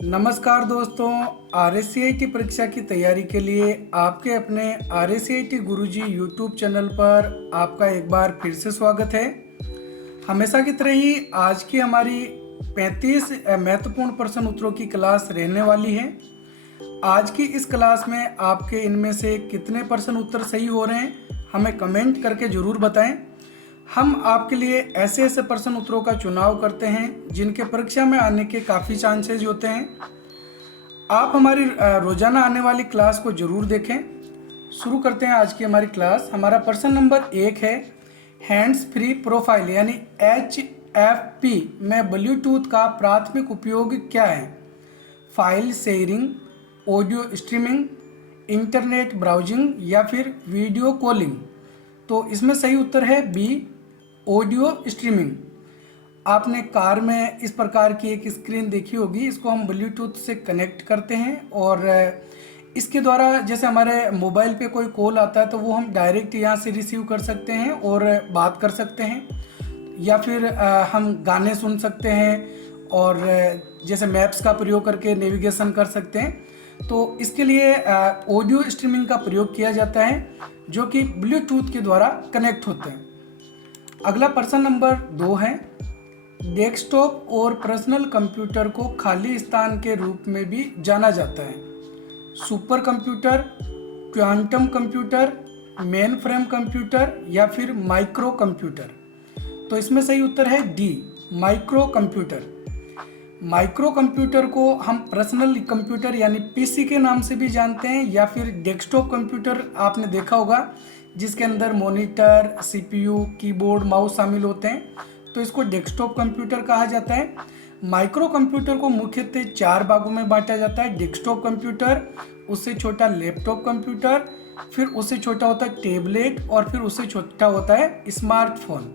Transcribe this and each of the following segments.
नमस्कार दोस्तों, RSCIT परीक्षा की तैयारी के लिए आपके अपने RSCIT गुरुजी यूट्यूब चैनल पर आपका एक बार फिर से स्वागत है। हमेशा की तरह ही आज की हमारी 35 महत्वपूर्ण प्रश्न उत्तरों की क्लास रहने वाली है। आज की इस क्लास में आपके इनमें से कितने प्रश्न उत्तर सही हो रहे हैं हमें कमेंट करके ज़रूर बताएं। हम आपके लिए ऐसे ऐसे प्रश्न उत्तरों का चुनाव करते हैं जिनके परीक्षा में आने के काफ़ी चांसेस होते हैं। आप हमारी रोजाना आने वाली क्लास को जरूर देखें। शुरू करते हैं आज की हमारी क्लास। हमारा प्रश्न नंबर 1 है, हैंड्स फ्री प्रोफाइल यानी HFP में ब्लूटूथ का प्राथमिक उपयोग क्या है? File sharing, audio streaming, internet browsing या फिर वीडियो कॉलिंग। तो इसमें सही उत्तर है बी, ऑडियो स्ट्रीमिंग। आपने कार में इस प्रकार की एक स्क्रीन देखी होगी, इसको हम ब्लूटूथ से कनेक्ट करते हैं और इसके द्वारा जैसे हमारे मोबाइल पे कोई कॉल आता है तो वो हम डायरेक्ट यहाँ से रिसीव कर सकते हैं और बात कर सकते हैं, या फिर हम गाने सुन सकते हैं और जैसे मैप्स का प्रयोग करके नेविगेशन कर सकते हैं। तो इसके लिए ऑडियो स्ट्रीमिंग का प्रयोग किया जाता है जो कि ब्लूटूथ के द्वारा कनेक्ट होते हैं। अगला प्रश्न नंबर 2 है, डेस्कटॉप और पर्सनल कंप्यूटर को खाली स्थान के रूप में भी जाना जाता है। Super computer, quantum computer, main frame computer या फिर माइक्रो कंप्यूटर। तो इसमें सही उत्तर है D, micro computer. Micro computer को हम पर्सनल कंप्यूटर यानी पीसी के नाम से भी जानते हैं, या फिर डेस्कटॉप कंप्यूटर आपने देखा होगा जिसके अंदर मॉनिटर, सीपीयू, कीबोर्ड, माउस शामिल होते हैं, तो इसको डेस्कटॉप कंप्यूटर कहा जाता है। माइक्रो कंप्यूटर को मुख्यतः 4 भागों में बांटा जाता है। डेस्कटॉप कंप्यूटर, उससे छोटा लैपटॉप कंप्यूटर, फिर उससे छोटा होता है टेबलेट और फिर उससे छोटा होता है स्मार्टफोन।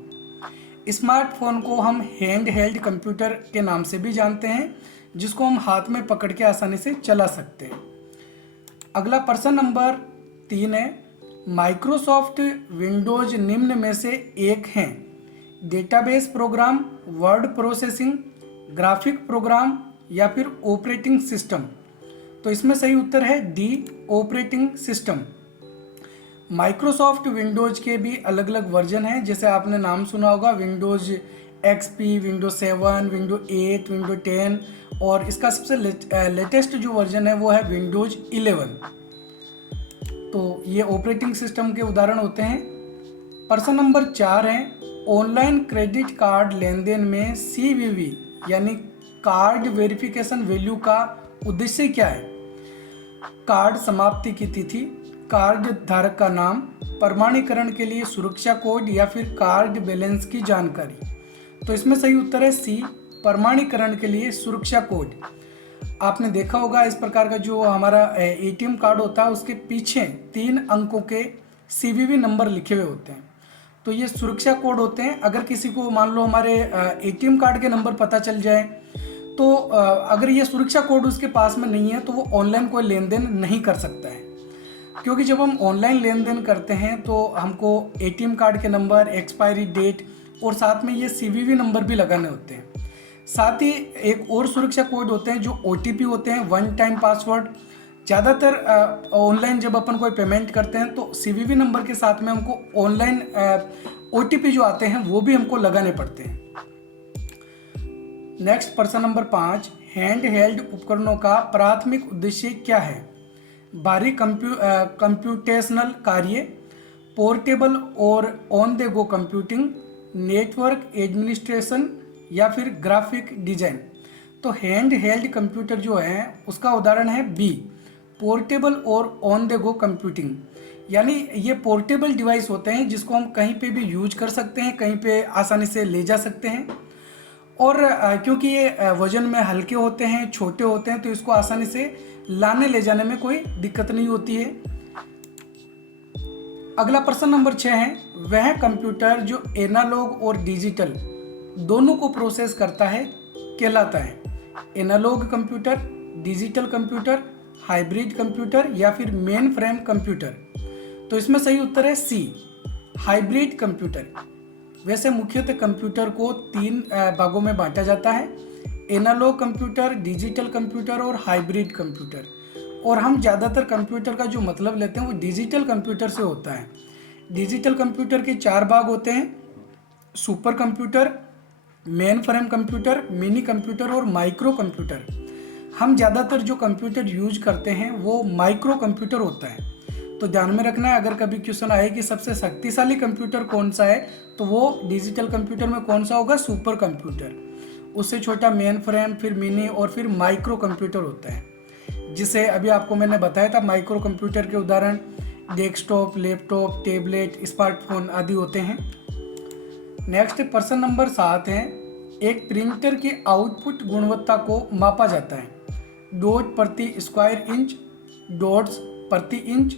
स्मार्टफोन को हम हैंड हेल्ड कंप्यूटर के नाम से भी जानते हैं, जिसको हम हाथ में पकड़ के आसानी से चला सकते हैं। अगला प्रश्न नंबर 3 है, माइक्रोसॉफ्ट विंडोज निम्न में से एक हैं? Database program, word processing, graphic program या फिर ऑपरेटिंग सिस्टम। तो इसमें सही उत्तर है D, operating system. Microsoft Windows के भी अलग अलग वर्जन हैं, जैसे आपने नाम सुना होगा Windows XP, Windows 7, Windows 8, Windows 10 और इसका सबसे लेटेस्ट जो वर्जन है वो है विंडोज 11। तो ये ऑपरेटिंग सिस्टम के उदाहरण होते हैं। प्रश्न नंबर 4 है, ऑनलाइन क्रेडिट कार्ड लेन देन में CVV यानी कार्ड वेरिफिकेशन वैल्यू का उद्देश्य क्या है? कार्ड समाप्ति की तिथि, कार्ड धारक का नाम, प्रमाणीकरण के लिए सुरक्षा कोड या फिर कार्ड बैलेंस की जानकारी। तो इसमें सही उत्तर है सी, प्रमाणीकरण के लिए सुरक्षा कोड। आपने देखा होगा इस प्रकार का जो हमारा ATM कार्ड होता है उसके पीछे 3 अंकों के CVV नंबर लिखे हुए होते हैं, तो ये सुरक्षा कोड होते हैं। अगर किसी को मान लो हमारे ATM कार्ड के नंबर पता चल जाए तो अगर ये सुरक्षा कोड उसके पास में नहीं है तो वो ऑनलाइन कोई लेन देन नहीं कर सकता है, क्योंकि जब हम ऑनलाइन लेन देन करते हैं तो हमको ATM कार्ड के नंबर, एक्सपायरी डेट और साथ में ये CVV नंबर भी लगाने होते हैं। साथ ही एक और सुरक्षा कोड होते हैं जो OTP होते हैं, वन टाइम पासवर्ड। ज़्यादातर ऑनलाइन जब अपन कोई पेमेंट करते हैं तो CVV नंबर के साथ में हमको ऑनलाइन OTP जो आते हैं वो भी हमको लगाने पड़ते हैं। नेक्स्ट प्रश्न नंबर 5, हैंड हेल्ड उपकरणों का प्राथमिक उद्देश्य क्या है? भारी कंप्यूटेशनल कार्य, पोर्टेबल और on the go computing, network administration या फिर ग्राफिक डिजाइन। तो हैंड हेल्ड कंप्यूटर जो है उसका उदाहरण है बी, पोर्टेबल और ऑन द गो कंप्यूटिंग। यानी ये पोर्टेबल डिवाइस होते हैं जिसको हम कहीं पे भी यूज कर सकते हैं, कहीं पे आसानी से ले जा सकते हैं, और क्योंकि ये वजन में हल्के होते हैं, छोटे होते हैं, तो इसको आसानी से लाने ले जाने में कोई दिक्कत नहीं होती है। अगला प्रश्न नंबर 6 है, वह कंप्यूटर जो एनालॉग और डिजिटल दोनों को प्रोसेस करता है कहलाता है? Analog computer, digital computer, hybrid computer या फिर मेन फ्रेम कंप्यूटर। तो इसमें सही उत्तर है सी, हाइब्रिड कंप्यूटर। वैसे मुख्यतः कंप्यूटर को 3 भागों में बांटा जाता है, एनालॉग कंप्यूटर, डिजिटल कंप्यूटर और हाइब्रिड कंप्यूटर। और हम ज़्यादातर कंप्यूटर का जो मतलब लेते हैं वो डिजिटल कंप्यूटर से होता है। डिजिटल कंप्यूटर के 4 भाग होते हैं: super computer, main frame computer, mini computer और माइक्रो कंप्यूटर। हम ज़्यादातर जो कंप्यूटर यूज करते हैं वो माइक्रो कंप्यूटर होता है। तो ध्यान में रखना है, अगर कभी क्वेश्चन आए कि सबसे शक्तिशाली कंप्यूटर कौन सा है, तो वो डिजिटल कंप्यूटर में कौन सा होगा? Super computer. उससे छोटा मेन फ्रेम, फिर मिनी और फिर माइक्रो कंप्यूटर होता है, जिसे अभी आपको मैंने बताया था। माइक्रो कंप्यूटर के उदाहरण डेस्कटॉप, लैपटॉप, टैबलेट, स्मार्टफोन आदि होते हैं। नेक्स्ट प्रश्न नंबर 7 है, एक प्रिंटर की आउटपुट गुणवत्ता को मापा जाता है: डॉट प्रति स्क्वायर इंच, डॉट्स प्रति इंच,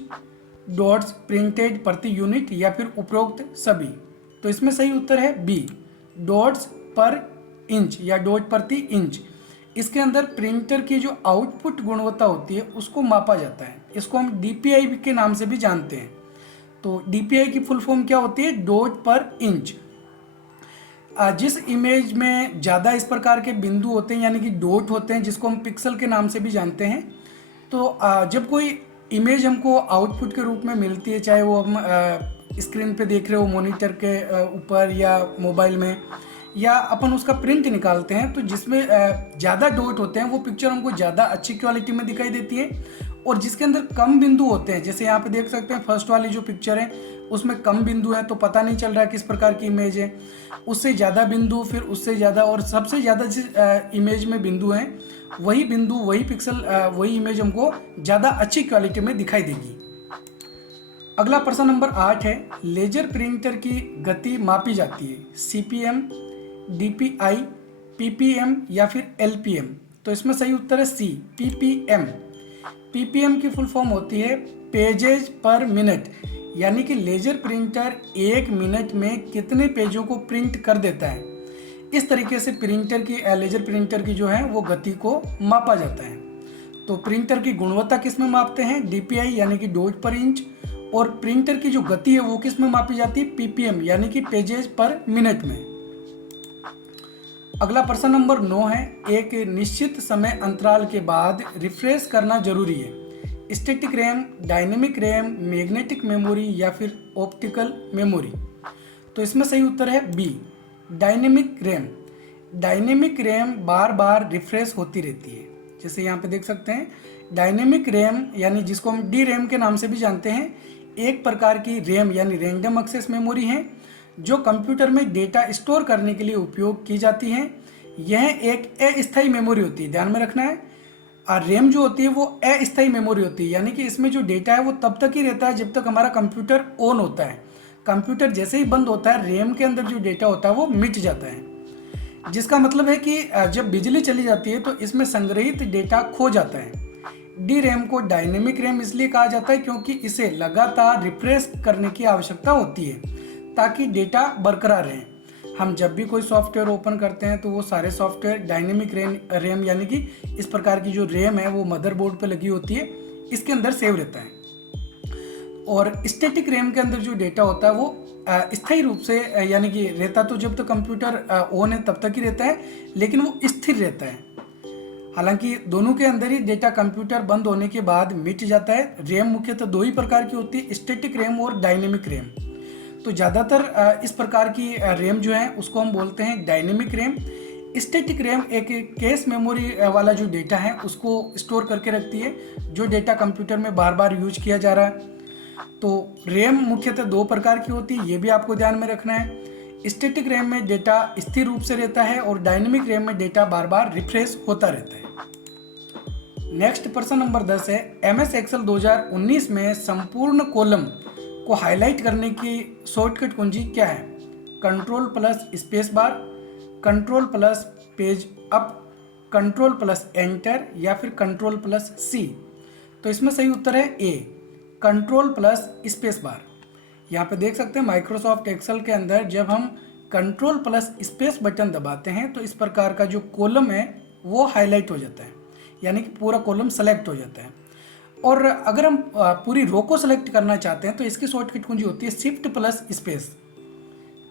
डॉट्स प्रिंटेड प्रति यूनिट, या फिर उपरोक्त सभी। तो इसमें सही उत्तर है बी, डॉट्स पर इंच या डॉट प्रति इंच। इसके अंदर प्रिंटर की जो आउटपुट गुणवत्ता होती है उसको मापा जाता है। इसको हम डीपीआई के नाम से भी जानते हैं। तो डीपीआई की फुल फॉर्म क्या होती है? डॉट पर इंच। जिस इमेज में ज़्यादा इस प्रकार के बिंदु होते हैं यानी कि डॉट होते हैं, जिसको हम पिक्सल के नाम से भी जानते हैं, तो जब कोई इमेज हमको आउटपुट के रूप में मिलती है, चाहे वो हम स्क्रीन पे देख रहे हो मॉनिटर के ऊपर या मोबाइल में, या अपन उसका प्रिंट निकालते हैं, तो जिसमें ज़्यादा डॉट होते हैं वो पिक्चर हमको ज़्यादा अच्छी क्वालिटी में दिखाई देती है। और जिसके अंदर कम बिंदु होते हैं, जैसे यहाँ पे देख सकते हैं फर्स्ट वाली जो पिक्चर है उसमें कम बिंदु है, तो पता नहीं चल रहा है किस प्रकार की इमेज है। उससे ज़्यादा बिंदु, फिर उससे ज़्यादा, और सबसे ज़्यादा जिस इमेज में बिंदु हैं वही बिंदु, वही पिक्सल, वही इमेज हमको ज़्यादा अच्छी क्वालिटी में दिखाई देगी। अगला प्रश्न नंबर 8 है, लेजर प्रिंटर की गति मापी जाती है: सीपीएम, डीपीआई, पीपीएम या फिर एलपीएम। तो इसमें सही उत्तर है सी, पीपीएम। पीपीएम की फुल फॉर्म होती है पेजेज पर मिनट, यानी कि लेजर प्रिंटर 1 मिनट में कितने पेजों को प्रिंट कर देता है। इस तरीके से प्रिंटर की, लेजर प्रिंटर की जो है वो गति को मापा जाता है। तो प्रिंटर की गुणवत्ता किस में मापते हैं? डीपीआई यानी कि डॉट पर इंच। और प्रिंटर की जो गति है वो किस में मापी जाती है? पीपीएम यानी कि पेजेज पर मिनट में। अगला प्रश्न नंबर 9 है, एक निश्चित समय अंतराल के बाद रिफ्रेश करना जरूरी है: static RAM, dynamic RAM, magnetic memory या फिर ऑप्टिकल मेमोरी। तो इसमें सही उत्तर है B, dynamic RAM. Dynamic RAM बार बार रिफ्रेश होती रहती है। जैसे यहाँ पे देख सकते हैं, डायनेमिक रैम यानी जिसको हम डी रैम के नाम से भी जानते हैं, एक प्रकार की रैम यानी रैंडम एक्सेस मेमोरी है जो कंप्यूटर में डेटा स्टोर करने के लिए उपयोग की जाती है। यह एक अस्थायी मेमोरी होती है, ध्यान में रखना है। और रैम जो होती है वो अस्थायी मेमोरी होती है, यानी कि इसमें जो डेटा है वो तब तक ही रहता है जब तक हमारा कंप्यूटर ऑन होता है। कंप्यूटर जैसे ही बंद होता है, रैम के अंदर जो डेटा होता है वो मिट जाता है। जिसका मतलब है कि जब बिजली चली जाती है तो इसमें संग्रहित डेटा खो जाता है। डी रैम को डायनेमिक रैम इसलिए कहा जाता है क्योंकि इसे लगातार रिफ्रेश करने की आवश्यकता होती है ताकि डेटा बरकरार रहे। हम जब भी कोई सॉफ्टवेयर ओपन करते हैं तो वो सारे सॉफ्टवेयर डायनेमिक रैम यानी कि इस प्रकार की जो रैम है वो मदरबोर्ड पे लगी होती है, इसके अंदर सेव रहता है। और स्टैटिक रैम के अंदर जो डेटा होता है वो स्थायी रूप से, यानी कि रहता तो जब तक कंप्यूटर ऑन है तब तक ही रहता है, लेकिन वो स्थिर रहता है। हालांकि दोनों के अंदर ही डेटा कंप्यूटर बंद होने के बाद मिट जाता है। रैम मुख्यतः 2 ही प्रकार की होती है, स्टैटिक रैम और डायनेमिक रैम। तो ज़्यादातर इस प्रकार की रैम जो है उसको हम बोलते हैं डायनेमिक रैम। स्टैटिक रैम एक कैश मेमोरी वाला जो डेटा है उसको स्टोर करके रखती है, जो डेटा कंप्यूटर में बार बार यूज किया जा रहा है। तो रैम मुख्यतः 2 प्रकार की होती है, ये भी आपको ध्यान में रखना है। स्टैटिक रैम में डेटा स्थिर रूप से रहता है और डायनेमिक रैम में डेटा बार बार रिफ्रेश होता रहता है। नेक्स्ट प्रश्न नंबर 10 है, MS एक्सेल 2019 में संपूर्ण कॉलम को हाईलाइट करने की शॉर्टकट कुंजी क्या है? Control plus space bar, control plus page up, control plus enter या फिर कंट्रोल प्लस सी। तो इसमें सही उत्तर है ए, कंट्रोल प्लस स्पेस बार। यहाँ पे देख सकते हैं माइक्रोसॉफ्ट एक्सेल के अंदर जब हम कंट्रोल प्लस स्पेस बटन दबाते हैं तो इस प्रकार का जो कॉलम है वो हाईलाइट हो जाता है, यानी कि पूरा कॉलम सेलेक्ट हो जाता है। और अगर हम पूरी रो को सेलेक्ट करना चाहते हैं तो इसकी शॉर्टकट कुंजी होती है shift plus space.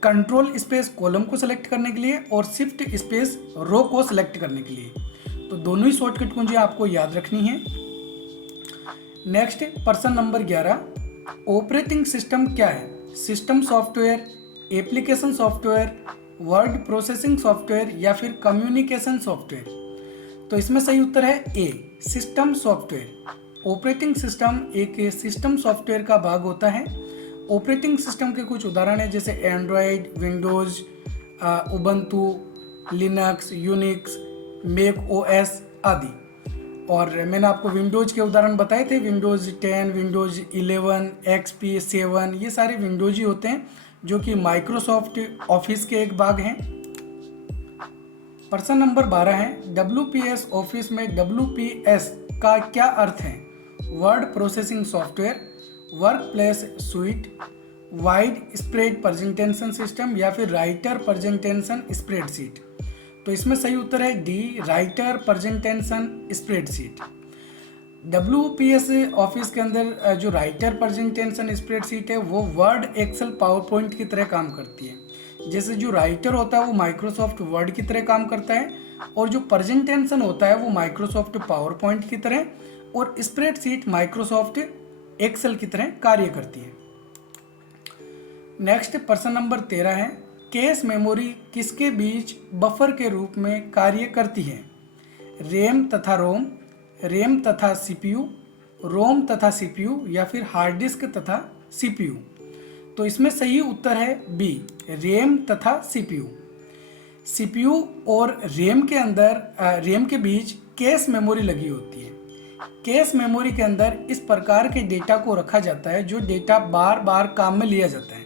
Control space column को सिलेक्ट करने के लिए और शिफ्ट स्पेस रो को सिलेक्ट करने के लिए। तो दोनों ही शॉर्टकट कुंजी आपको याद रखनी है। Next person number 11, operating system क्या है? System software, application software, word processing software या फिर कम्युनिकेशन सॉफ्टवेयर? तो इसमें सही उत्तर है ए, सिस्टम सॉफ्टवेयर। ऑपरेटिंग सिस्टम एक सिस्टम सॉफ्टवेयर का भाग होता है। ऑपरेटिंग सिस्टम के कुछ उदाहरण हैं जैसे Android, Windows, Ubuntu, Linux, Unix, Mac OS आदि। और मैंने आपको विंडोज़ के उदाहरण बताए थे, विंडोज़ 10, विंडोज़ 11, XP, 7, ये सारे विंडोज़ ही होते हैं जो कि माइक्रोसॉफ्ट ऑफिस के एक भाग हैं। पर्सन नंबर 12 है, WPS ऑफिस में WPS का क्या अर्थ है? Word processing software, work place sweet, wide spread presentation system या फिर राइटर प्रेजेंटेशन स्प्रेडशीट? तो इसमें सही उत्तर है D, writer presentation spreadsheet. WPS office के अंदर जो राइटर प्रेजेंटेशन स्प्रेडशीट है वो वर्ड, एक्सेल, पावर पॉइंट की तरह काम करती है। जैसे जो राइटर होता है वो माइक्रोसॉफ्ट वर्ड की तरह काम करता है और जो प्रेजेंटेशन होता है वो माइक्रोसॉफ्ट पावर पॉइंट की तरह, और स्प्रेडशीट माइक्रोसॉफ्ट एक्सेल की तरह कार्य करती है। नेक्स्ट पर्सन नंबर 13 है, कैश मेमोरी किसके बीच बफर के रूप में कार्य करती है? रैम तथा रोम, रैम तथा CPU, रोम तथा CPU या फिर हार्ड डिस्क तथा CPU? तो इसमें सही उत्तर है बी, रैम तथा CPU। CPU और रैम के अंदर रैम के बीच कैश मेमोरी लगी होती है। कैश मेमोरी के अंदर इस प्रकार के डेटा को रखा जाता है जो डेटा बार बार काम में लिया जाता है।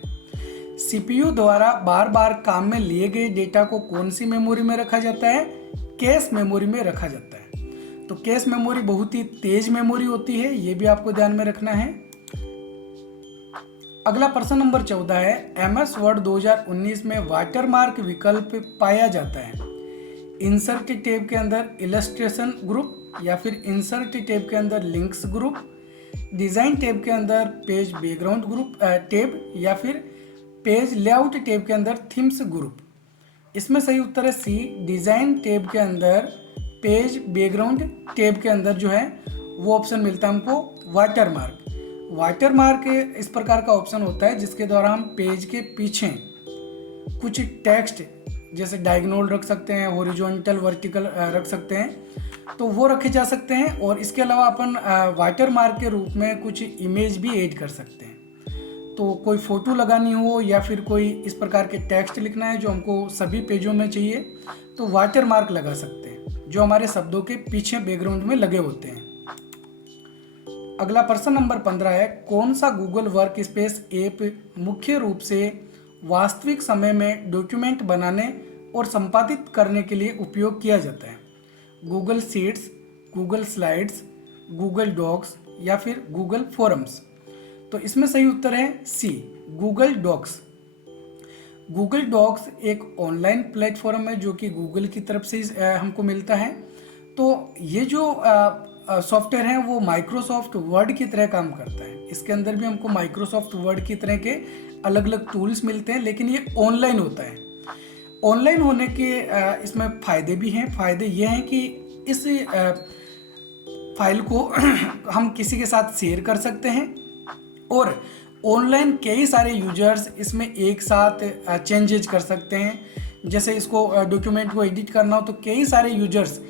CPU द्वारा बार बार काम में लिए गए डेटा को कौन सी मेमोरी में रखा जाता है? कैश मेमोरी में रखा जाता है। तो कैश मेमोरी बहुत ही तेज मेमोरी होती है, ये भी आपको ध्यान में रखना है। अगला प्रश्न नंबर 14 है, MS वर्ड 2019 में वाटरमार्क विकल्प पाया जाता है। इंसर्ट टैब के अंदर इलस्ट्रेशन ग्रुप या फिर इंसर्ट टैब के अंदर लिंक्स ग्रुप, डिज़ाइन टैब के अंदर पेज बैकग्राउंड ग्रुप टैब या फिर पेज लेआउट टैब के अंदर थीम्स ग्रुप? इसमें सही उत्तर है सी, डिज़ाइन टैब के अंदर पेज बैकग्राउंड टैब के अंदर जो है वो ऑप्शन मिलता है हमको वाटरमार्क। वाटरमार्क इस प्रकार का ऑप्शन होता है जिसके द्वारा हम पेज के पीछे कुछ टेक्स्ट जैसे डायगोनल रख सकते हैं, हॉरिजॉन्टल, वर्टिकल रख सकते हैं, तो वो रखे जा सकते हैं। और इसके अलावा अपन वाटरमार्क के रूप में कुछ इमेज भी ऐड कर सकते हैं। तो कोई फ़ोटो लगानी हो या फिर कोई इस प्रकार के टेक्स्ट लिखना है जो हमको सभी पेजों में चाहिए, तो वाटरमार्क लगा सकते हैं जो हमारे शब्दों के पीछे बैकग्राउंड में लगे होते हैं। अगला प्रश्न नंबर 15 है, कौन सा गूगल वर्क स्पेस ऐप मुख्य रूप से वास्तविक समय में डॉक्यूमेंट बनाने और संपादित करने के लिए उपयोग किया जाता है? Google Sheets, Google Slides, Google Docs या फिर गूगल फॉरम्स? तो इसमें सही उत्तर है C, Google Docs. Google Docs एक ऑनलाइन प्लेटफॉर्म है जो कि गूगल की तरफ से हमको मिलता है। तो ये जो सॉफ्टवेयर है वो माइक्रोसॉफ्ट वर्ड की तरह काम करता है। इसके अंदर भी हमको माइक्रोसॉफ्ट वर्ड की तरह के अलग अलग टूल्स मिलते हैं, लेकिन ये ऑनलाइन होता है। ऑनलाइन होने के इसमें फ़ायदे भी हैं। फ़ायदे ये हैं कि इस फाइल को हम किसी के साथ शेयर कर सकते हैं और ऑनलाइन कई सारे यूजर्स इसमें एक साथ चेंजेज कर सकते हैं। जैसे इसको डॉक्यूमेंट को एडिट करना हो तो कई सारे यूजर्स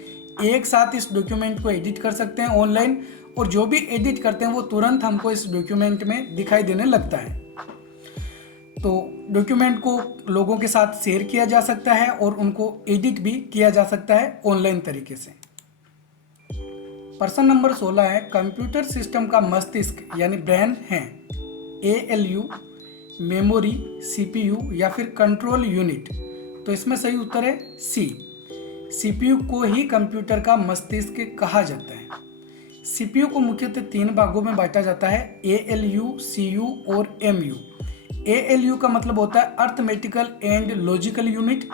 एक साथ इस डॉक्यूमेंट को एडिट कर सकते हैं ऑनलाइन, और जो भी एडिट करते हैं वो तुरंत हमको इस डॉक्यूमेंट में दिखाई देने लगता है। तो डॉक्यूमेंट को लोगों के साथ शेयर किया जा सकता है और उनको एडिट भी किया जा सकता है ऑनलाइन तरीके से। प्रश्न नंबर 16 है, कंप्यूटर सिस्टम का मस्तिष्क यानी ब्रेन है ALU, मेमोरी, CPU या फिर कंट्रोल यूनिट? तो इसमें सही उत्तर है सी, CPU को ही कंप्यूटर का मस्तिष्क कहा जाता है। CPU को मुख्यतः 3 भागों में बांटा जाता है, ALU, CU और MU। ALU का मतलब होता है arithmetical and logical unit,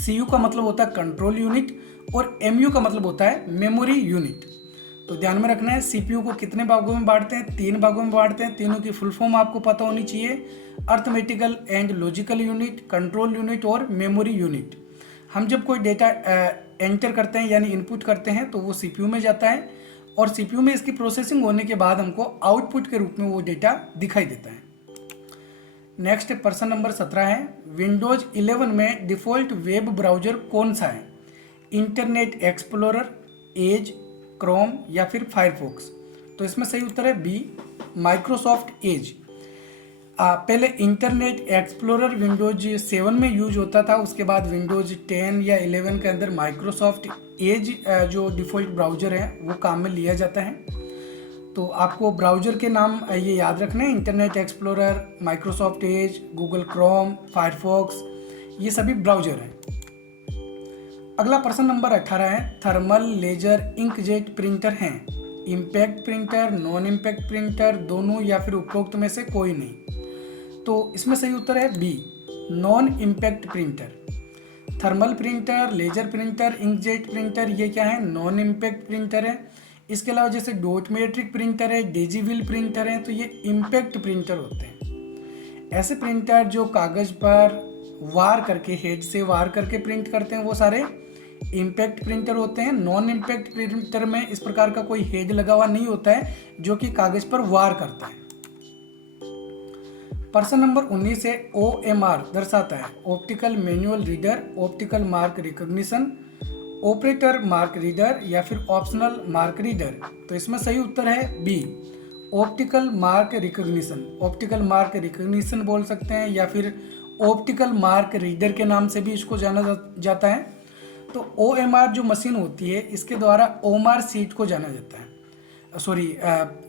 CU का मतलब होता है कंट्रोल यूनिट और MU का मतलब होता है मेमोरी यूनिट। तो ध्यान में रखना है, सीपीयू को कितने भागों में बांटते हैं, 3 भागों में बांटते हैं। तीनों की फुल फॉर्म आपको पता होनी चाहिए, arithmetical and logical unit, control unit और मेमोरी यूनिट। हम जब कोई डेटा एंटर करते हैं यानी इनपुट करते हैं तो वो सीपीयू में जाता है, और सीपीयू में इसकी प्रोसेसिंग होने के बाद हमको आउटपुट के रूप में वो डेटा दिखाई देता है। नेक्स्ट प्रश्न नंबर 17 है, विंडोज 11 में डिफ़ॉल्ट वेब ब्राउज़र कौन सा है? इंटरनेट एक्सप्लोरर, एज, क्रोम या फिर फायरफॉक्स? तो इसमें सही उत्तर है बी, माइक्रोसॉफ्ट एज। पहले इंटरनेट एक्सप्लोरर विंडोज 7 में यूज होता था, उसके बाद विंडोज 10 या 11 के अंदर माइक्रोसॉफ्ट एज जो डिफ़ॉल्ट ब्राउज़र है वो काम में लिया जाता है। तो आपको ब्राउज़र के नाम ये याद रखना है, internet explorer, Microsoft Edge, Google Chrome, Firefox, ये सभी ब्राउज़र हैं। अगला प्रश्न नंबर 18 है, थर्मल लेजर इंकजेट प्रिंटर हैं impact printer, non impact printer, दोनों या फिर उपरोक्त में से कोई नहीं? तो इसमें सही उत्तर है B, non impact printer. Thermal printer, laser printer, inkjet printer ये क्या है? नॉन इम्पैक्ट प्रिंटर है। इसके अलावा जैसे डॉट मेट्रिक प्रिंटर है, डेजीविल प्रिंटर है, तो ये इम्पैक्ट प्रिंटर होते हैं। ऐसे प्रिंटर जो कागज़ पर वार करके, हेड से वार करके प्रिंट करते हैं, वो सारे इम्पैक्ट प्रिंटर होते हैं। नॉन इम्पैक्ट प्रिंटर में इस प्रकार का कोई हेड लगा हुआ नहीं होता है जो कि कागज़ पर वार करता है। प्रश्न नंबर 19 है, OMR दर्शाता है optical manual reader, optical mark recognition, operator mark reader या फिर ऑप्शनल मार्क रीडर? तो इसमें सही उत्तर है B, optical mark recognition. Optical mark recognition बोल सकते हैं या फिर ऑप्टिकल मार्क रीडर के नाम से भी इसको जाना जाता है। तो OMR जो मशीन होती है इसके द्वारा OMR सीट को जाना जाता है,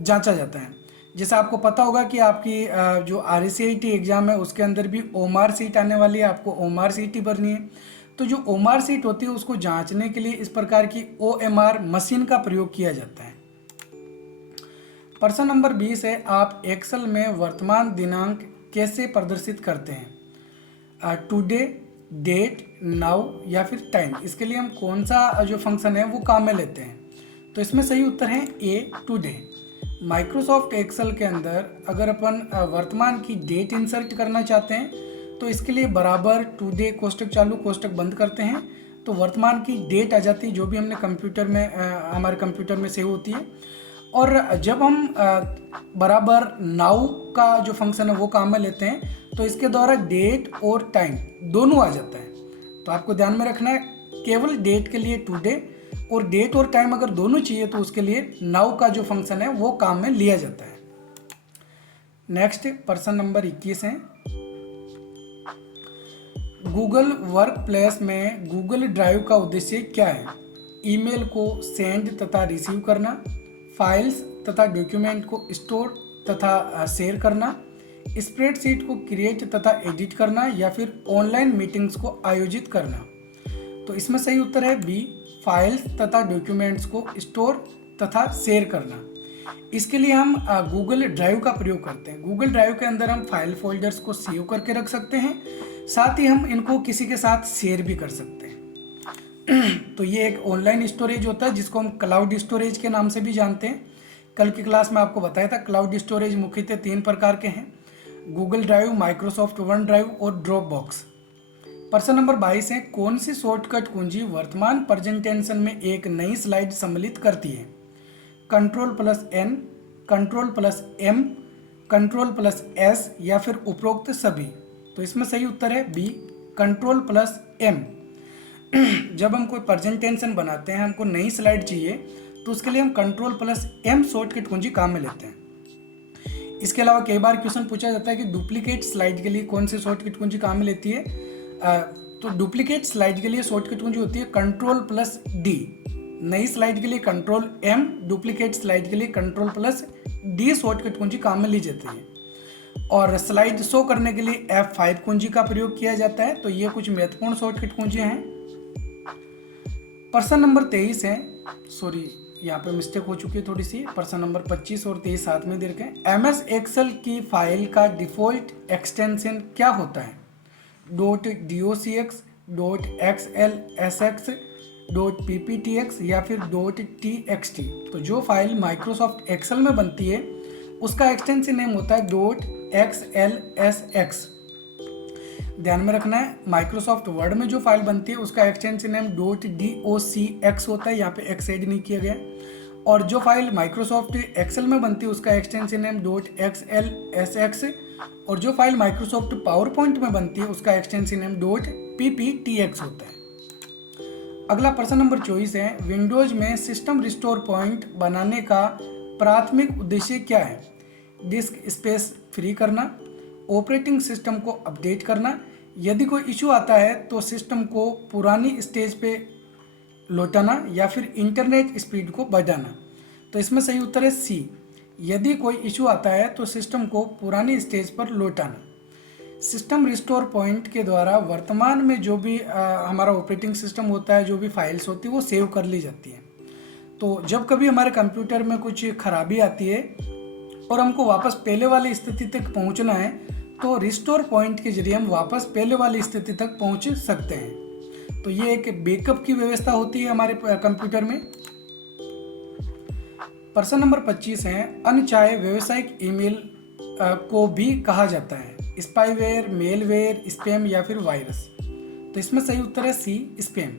जांचा जाता है। जैसे आपको पता होगा कि आपकी जो RACIT एग्ज़ाम है उसके अंदर भी OMR सीट आने वाली है, आपको OMR सीट ही भरनी है। तो जो OMR सीट होती है उसको जांचने के लिए इस प्रकार की OMR मशीन का प्रयोग किया जाता है। प्रश्न नंबर 20 है, आप एक्सेल में वर्तमान दिनांक कैसे प्रदर्शित करते हैं? टुडे, डेट, नाउ या फिर टाइम? इसके लिए हम कौन सा जो फंक्शन है वो काम में लेते हैं? तो इसमें सही उत्तर है ए, टुडे। माइक्रोसॉफ्ट एक्सेल के अंदर अगर अपन वर्तमान की डेट इंसर्ट करना चाहते हैं तो इसके लिए बराबर टुडे कोष्टक चालू कोष्टक बंद करते हैं, तो वर्तमान की डेट आ जाती है जो भी हमने कंप्यूटर में हमारे कंप्यूटर में सेव होती है। और जब हम बराबर नाउ का जो फंक्शन है वो काम में लेते हैं तो इसके द्वारा डेट और टाइम दोनों आ जाता है। तो आपको ध्यान में रखना है, केवल डेट के लिए टुडे और डेट और टाइम अगर दोनों चाहिए तो उसके लिए नाउ का जो फंक्शन है वो काम में लिया जाता है। नेक्स्ट प्रश्न नंबर 21 है, गूगल वर्क प्लेस में गूगल ड्राइव का उद्देश्य क्या है? ईमेल को सेंड तथा रिसीव करना, फाइल्स तथा डॉक्यूमेंट को स्टोर तथा शेयर करना, स्प्रेडशीट को क्रिएट तथा एडिट करना या फिर ऑनलाइन मीटिंग्स को आयोजित करना? तो इसमें सही उत्तर है बी, फाइल्स तथा डॉक्यूमेंट्स को स्टोर तथा शेयर करना। इसके लिए हम गूगल ड्राइव का प्रयोग करते हैं। गूगल ड्राइव के अंदर हम फाइल फोल्डर्स को सेव करके रख सकते हैं, साथ ही हम इनको किसी के साथ शेयर भी कर सकते हैं। तो ये एक ऑनलाइन स्टोरेज होता है जिसको हम क्लाउड स्टोरेज के नाम से भी जानते हैं। कल की क्लास में आपको बताया था क्लाउड स्टोरेज मुख्यतः 3 प्रकार के हैं, Google drive, Microsoft one drive और ड्रॉप बॉक्स। प्रश्न नंबर 22 है, कौन सी शॉर्टकट कुंजी वर्तमान प्रेजेंटेशन में एक नई स्लाइड सम्मिलित करती है? Ctrl+N, Ctrl+M, Ctrl+S या फिर उपरोक्त सभी? तो इसमें सही उत्तर है बी, Ctrl+M। जब हम कोई प्रेजेंटेशन बनाते हैं, हमको नई स्लाइड चाहिए तो उसके लिए हम Ctrl+M शॉर्टकट कुंजी काम में लेते हैं। इसके अलावा कई बार क्वेश्चन पूछा जाता है कि डुप्लीकेट स्लाइड के लिए कौन सी शॉर्टकट कुंजी काम में लेती है? तो डुप्लीकेट स्लाइड के लिए शॉर्टकट कुंजी होती है Ctrl+D। नई स्लाइड के लिए Ctrl+M, डुप्लीकेट स्लाइड के लिए Ctrl+D शॉर्टकट कुंजी काम में ली जाती है। और स्लाइड शो करने के लिए F5 कुंजी का प्रयोग किया जाता है। तो ये कुछ महत्वपूर्ण शॉर्टकट कुंजियां हैं। प्रश्न नंबर 23 है, यहाँ पे मिस्टेक हो चुकी है थोड़ी सी। प्रश्न नंबर 25 और 23 साथ में दे रखे हैं। MS एक्सेल की फाइल का डिफ़ॉल्ट एक्सटेंशन क्या होता है? .docx, .xlsx, .pptx या फिर .txt। तो जो फाइल माइक्रोसॉफ्ट एक्सेल में बनती है उसका एक्सटेंशन नेम होता है .xlsx। ध्यान में रखना है, माइक्रोसॉफ्ट वर्ड में जो फाइल बनती है उसका एक्सटेंशन नेम .docx होता है, यहाँ पे एक्स ऐड नहीं किया गया। और जो फाइल माइक्रोसॉफ्ट एक्सेल में बनती है उसका एक्सटेंशन नेम .xlsx, और जो फाइल माइक्रोसॉफ्ट पावर पॉइंट में बनती है उसका एक्सटेंशन नेम .pptx होता है। अगला प्रश्न नंबर 24 है, विंडोज में सिस्टम रिस्टोर पॉइंट बनाने का प्राथमिक उद्देश्य क्या है? डिस्क स्पेस फ्री करना, ऑपरेटिंग सिस्टम को अपडेट करना, यदि कोई इशू आता है तो सिस्टम को पुरानी स्टेज पे लौटाना, या फिर इंटरनेट स्पीड को बढ़ाना। तो इसमें सही उत्तर है सी, यदि कोई इशू आता है तो सिस्टम को पुरानी स्टेज पर लौटाना। सिस्टम रिस्टोर पॉइंट के द्वारा वर्तमान में जो भी हमारा ऑपरेटिंग सिस्टम होता है, जो भी फाइल्स होती है वो सेव कर ली जाती है। तो जब कभी हमारे कंप्यूटर में कुछ खराबी आती है और हमको वापस पहले वाली स्थिति तक पहुंचना है, तो रिस्टोर पॉइंट के जरिए हम वापस पहले वाली स्थिति तक पहुंच सकते हैं। तो ये एक बैकअप की व्यवस्था होती है हमारे कंप्यूटर में। प्रश्न नंबर 25 है, अनचाहे व्यावसायिक ईमेल को भी कहा जाता है स्पाईवेयर, मेलवेयर, स्पैम या फिर वायरस। तो इसमें सही उत्तर है सी, स्पैम।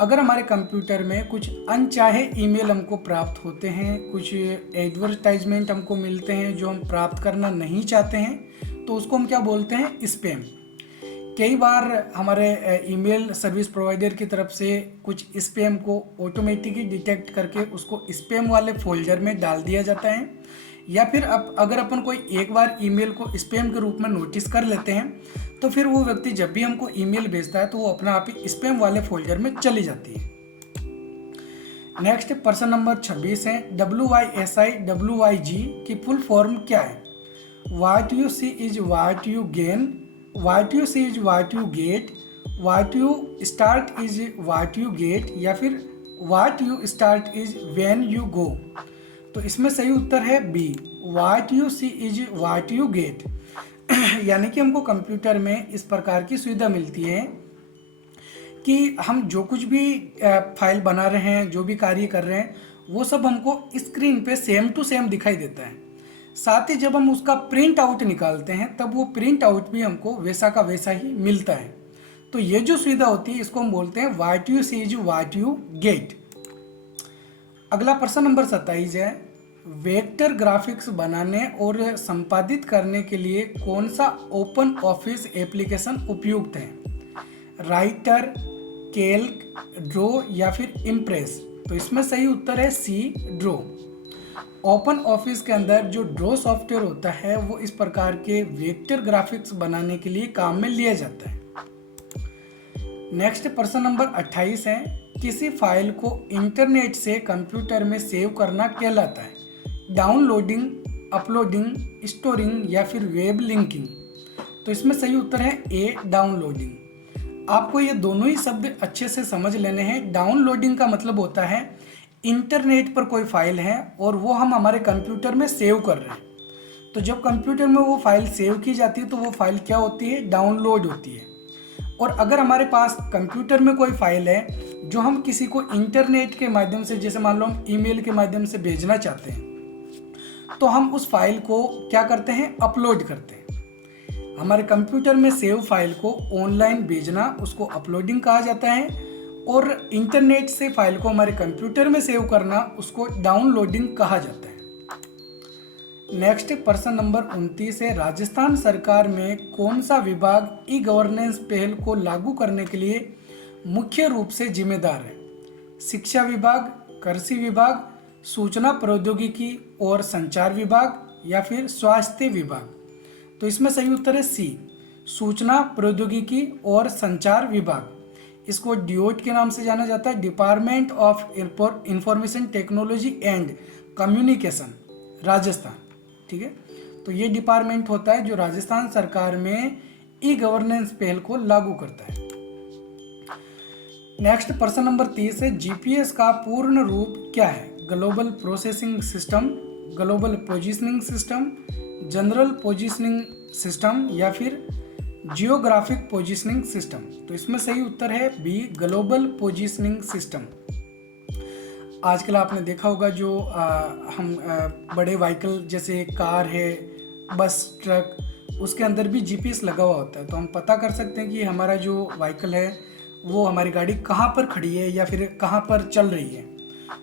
अगर हमारे कंप्यूटर में कुछ अनचाहे ईमेल हमको प्राप्त होते हैं, कुछ एडवर्टाइजमेंट हमको मिलते हैं जो हम प्राप्त करना नहीं चाहते हैं, तो उसको हम क्या बोलते हैं? स्पैम। कई बार हमारे ईमेल सर्विस प्रोवाइडर की तरफ से कुछ स्पैम को ऑटोमेटिकली डिटेक्ट करके उसको स्पैम वाले फोल्डर में डाल दिया जाता है, या फिर अगर अपन कोई एक बार ईमेल को स्पैम के रूप में नोटिस कर लेते हैं तो फिर वो व्यक्ति जब भी हमको ईमेल भेजता है तो वो अपना आप ही स्पैम वाले फोल्डर में चली जाती है। नेक्स्ट प्रश्न नंबर 26 है, WYSIWYG की फुल फॉर्म क्या है? What you see is what you gain, what you see is what you get, what you start is what you get, या फिर what you start is when you go. तो इसमें सही उत्तर है B, what you see is what you get. यानी कि हमको कंप्यूटर में इस प्रकार की सुविधा मिलती है कि हम जो कुछ भी फाइल बना रहे हैं, जो भी कार्य कर रहे हैं, वो सब हमको स्क्रीन पे सेम टू सेम दिखाई देता है। साथ ही जब हम उसका प्रिंट आउट निकालते हैं तब वो प्रिंट आउट भी हमको वैसा का वैसा ही मिलता है। तो ये जो सुविधा होती है इसको हम बोलते हैं what you see is what you get. अगला प्रश्न नंबर 27 है, वेक्टर ग्राफिक्स बनाने और संपादित करने के लिए कौन सा ओपन ऑफिस एप्लीकेशन उपयुक्त है? राइटर, कैल्क, ड्रो या फिर इम्प्रेस। तो इसमें सही उत्तर है सी, ड्रो। ओपन ऑफिस के अंदर जो ड्रो सॉफ्टवेयर होता है वो इस प्रकार के वेक्टर ग्राफिक्स बनाने के लिए काम में लिया जाता है। नेक्स्ट प्रश्न नंबर 28 है, किसी फाइल को इंटरनेट से कंप्यूटर में सेव करना कहलाता है? डाउनलोडिंग, अपलोडिंग, स्टोरिंग या फिर वेब लिंकिंग। तो इसमें सही उत्तर है ए, डाउनलोडिंग। आपको ये दोनों ही शब्द अच्छे से समझ लेने हैं। डाउनलोडिंग का मतलब होता है इंटरनेट पर कोई फाइल है और वो हम हमारे कंप्यूटर में सेव कर रहे हैं। तो जब कंप्यूटर में वो फाइल सेव की जाती है तो वो फाइल क्या होती है? डाउनलोड होती है। और अगर हमारे पास कंप्यूटर में कोई फाइल है जो हम किसी को इंटरनेट के माध्यम से, जैसे मान लो हम ईमेल के माध्यम से भेजना चाहते हैं, तो हम उस फाइल को क्या करते हैं? अपलोड करते हैं। हमारे कंप्यूटर में सेव फाइल को ऑनलाइन भेजना उसको अपलोडिंग कहा जाता है, और इंटरनेट से फाइल को हमारे कंप्यूटर में सेव करना उसको डाउनलोडिंग कहा जाता है। नेक्स्ट प्रश्न नंबर 29 है, राजस्थान सरकार में कौन सा विभाग ई गवर्नेंस पहल को लागू करने के लिए मुख्य रूप से जिम्मेदार है? शिक्षा विभाग, कृषि विभाग, सूचना प्रौद्योगिकी और संचार विभाग या फिर स्वास्थ्य विभाग। तो इसमें सही उत्तर है सी, सूचना प्रौद्योगिकी और संचार विभाग। इसको डीओट के नाम से जाना जाता है, department of information technology and communication, Rajasthan. ठीक है, तो ये डिपार्टमेंट होता है जो राजस्थान सरकार में ई गवर्नेंस पहल को लागू करता है। नेक्स्ट प्रश्न नंबर 30 है, जीपीएस का पूर्ण रूप क्या है? Global processing system, global positioning system, general positioning system या फिर जियोग्राफिक पोजीशनिंग सिस्टम। तो इसमें सही उत्तर है बी, ग्लोबल पोजीशनिंग सिस्टम। आजकल आपने देखा होगा जो हम बड़े व्हीकल जैसे कार है, बस, ट्रक, उसके अंदर भी जीपीएस लगा हुआ होता है। तो हम पता कर सकते हैं कि हमारा जो व्हीकल है वो, हमारी गाड़ी कहाँ पर खड़ी है या फिर कहाँ पर चल रही है।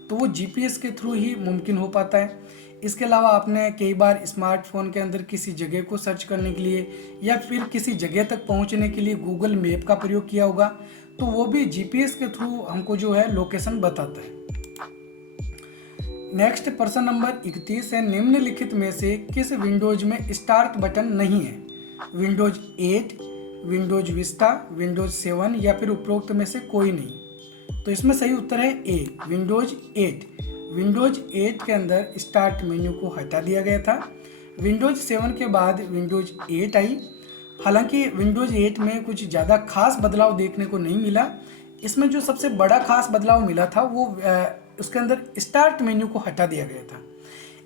तो वो जीपीएस के थ्रू ही मुमकिन हो पाता है। इसके अलावा आपने कई बार स्मार्टफोन के अंदर किसी जगह को सर्च करने के लिए या फिर किसी जगह तक पहुंचने के लिए गूगल मैप का प्रयोग किया होगा, तो वो भी जीपीएस के थ्रू हमको जो है लोकेशन बताता है। नेक्स्ट प्रश्न नंबर 31 है, निम्नलिखित में से किस विंडोज में स्टार्ट बटन नहीं है? विंडोज 8, विंडोज विस्टा, विंडोज 7 या फिर उपरोक्त में से कोई नहीं। तो इसमें सही उत्तर है ए, विंडोज 8। विंडोज 8 के अंदर स्टार्ट मेन्यू को हटा दिया गया था। विंडोज 7 के बाद विंडोज 8 आई। हालांकि विंडोज 8 में कुछ ज़्यादा खास बदलाव देखने को नहीं मिला। इसमें जो सबसे बड़ा खास बदलाव मिला था वो उसके अंदर स्टार्ट मेन्यू को हटा दिया गया था।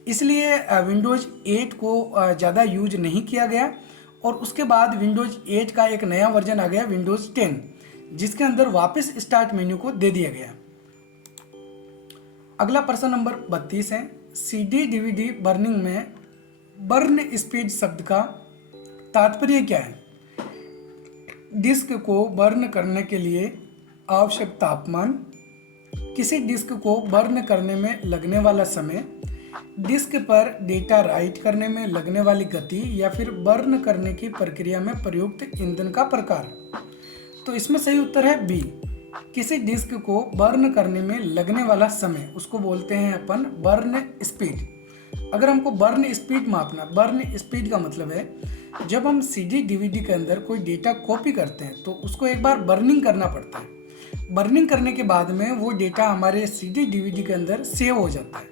इसलिए विंडोज 8 को ज़्यादा यूज नहीं किया गया। और उसके बाद विंडोज 8 का एक नया वर्जन आ गया, विंडोज 10, जिसके अंदर वापस स्टार्ट मेन्यू को दे दिया गया। अगला प्रश्न नंबर 32 है, सीडी डीवीडी बर्निंग में बर्न स्पीड शब्द का तात्पर्य क्या है? डिस्क को बर्न करने के लिए आवश्यक तापमान, किसी डिस्क को बर्न करने में लगने वाला समय, डिस्क पर डेटा राइट करने में लगने वाली गति या फिर बर्न करने की प्रक्रिया में प्रयुक्त ईंधन का प्रकार। तो इसमें सही उत्तर है बी, किसी डिस्क को बर्न करने में लगने वाला समय, उसको बोलते हैं अपन बर्न स्पीड। अगर हमको बर्न स्पीड मापना, बर्न स्पीड का मतलब है जब हम सीडी डीवीडी के अंदर कोई डेटा कॉपी करते हैं तो उसको एक बार बर्निंग करना पड़ता है। बर्निंग करने के बाद में वो डेटा हमारे सीडी डीवीडी के अंदर सेव हो जाता है।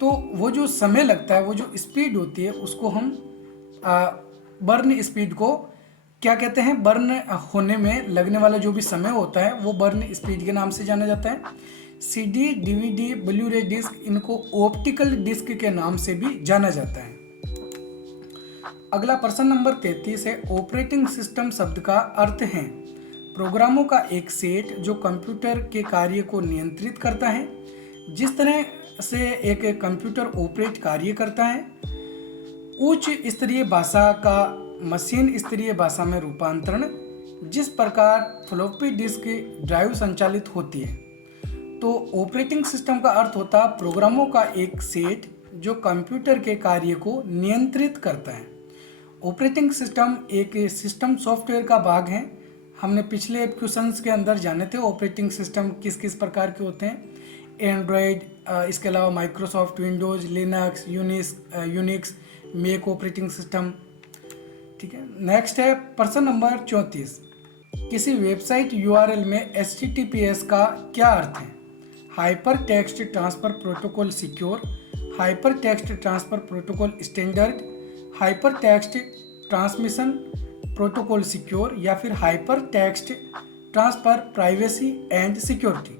तो वो जो समय लगता है, वो जो स्पीड होती है, उसको हम बर्न स्पीड को क्या कहते हैं? बर्न होने में लगने वाला जो भी समय होता है वो बर्न स्पीड के नाम से जाना जाता है। सीडी, डीवीडी, ब्लू रे डिस्क, इनको ऑप्टिकल डिस्क के नाम से भी जाना जाता है। अगला प्रश्न नंबर 33 है, ऑपरेटिंग सिस्टम शब्द का अर्थ है प्रोग्रामों का एक सेट जो कंप्यूटर के कार्य को नियंत्रित करता है। जिस तरह से एक कंप्यूटर ऑपरेट कार्य करता है, उच्च स्तरीय भाषा का मशीन स्तरीय भाषा में रूपांतरण, जिस प्रकार फ्लॉपी डिस्क ड्राइव संचालित होती है। तो ऑपरेटिंग सिस्टम का अर्थ होता है प्रोग्रामों का एक सेट जो कंप्यूटर के कार्य को नियंत्रित करता है। ऑपरेटिंग सिस्टम एक सिस्टम सॉफ्टवेयर का भाग है। हमने पिछले क्वेश्चंस के अंदर जाने थे ऑपरेटिंग सिस्टम किस किस प्रकार के होते हैं। एंड्रॉयड, इसके अलावा Microsoft Windows, Linux, Unix, Mac operating system. ठीक है, नेक्स्ट है प्रश्न नंबर 34, किसी वेबसाइट यूआरएल में HTTPS का क्या अर्थ है? Hyper text transfer protocol secure, hyper text transfer protocol standard, hyper text transmission protocol secure या फिर hyper text transfer privacy and security.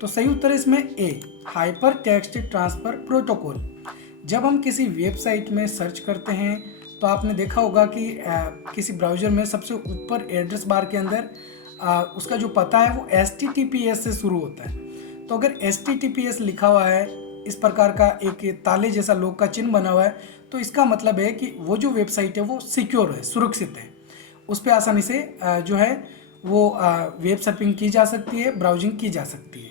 तो सही उत्तर है इसमें ए, हाइपर टेक्स्ट ट्रांसफर प्रोटोकॉल। जब हम किसी वेबसाइट में सर्च करते हैं तो आपने देखा होगा कि किसी ब्राउज़र में सबसे ऊपर एड्रेस बार के अंदर उसका जो पता है वो HTTPS से शुरू होता है। तो अगर HTTPS लिखा हुआ है, इस प्रकार का एक ताले जैसा लोग का चिन्ह बना हुआ है, तो इसका मतलब है कि वो जो वेबसाइट है वो सिक्योर है, सुरक्षित है। उस पर आसानी से जो है वो वेब सर्फिंग की जा सकती है, ब्राउजिंग की जा सकती है।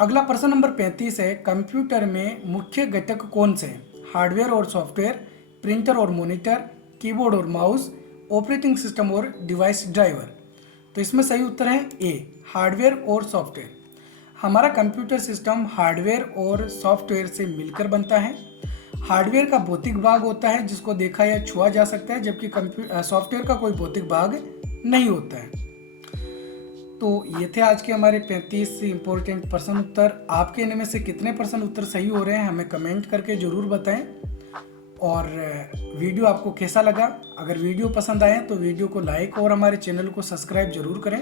अगला प्रश्न नंबर 35 है, कंप्यूटर में मुख्य घटक कौन से हैं? हार्डवेयर और सॉफ्टवेयर, प्रिंटर और मॉनिटर, कीबोर्ड और माउस, ऑपरेटिंग सिस्टम और डिवाइस ड्राइवर। तो इसमें सही उत्तर है ए, हार्डवेयर और सॉफ्टवेयर। हमारा कंप्यूटर सिस्टम हार्डवेयर और सॉफ्टवेयर से मिलकर बनता है। हार्डवेयर का भौतिक भाग होता है जिसको देखा या छुआ जा सकता है, जबकि सॉफ्टवेयर का कोई भौतिक भाग नहीं होता है। तो ये थे आज के हमारे 35 इंपॉर्टेंट प्रश्न उत्तर। आपके इनमें से कितने प्रश्न उत्तर सही हो रहे हैं हमें कमेंट करके ज़रूर बताएं। और वीडियो आपको कैसा लगा? अगर वीडियो पसंद आए तो वीडियो को लाइक और हमारे चैनल को सब्सक्राइब जरूर करें।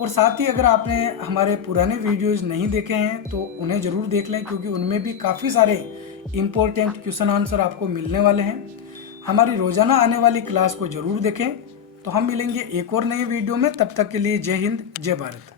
और साथ ही अगर आपने हमारे पुराने वीडियोज़ नहीं देखे हैं तो उन्हें ज़रूर देख लें, क्योंकि उनमें भी काफ़ी सारे इम्पोर्टेंट क्वेश्चन आंसर आपको मिलने वाले हैं। हमारी रोजाना आने वाली क्लास को जरूर देखें। तो हम मिलेंगे एक और नए वीडियो में, तब तक के लिए जय हिंद जय भारत।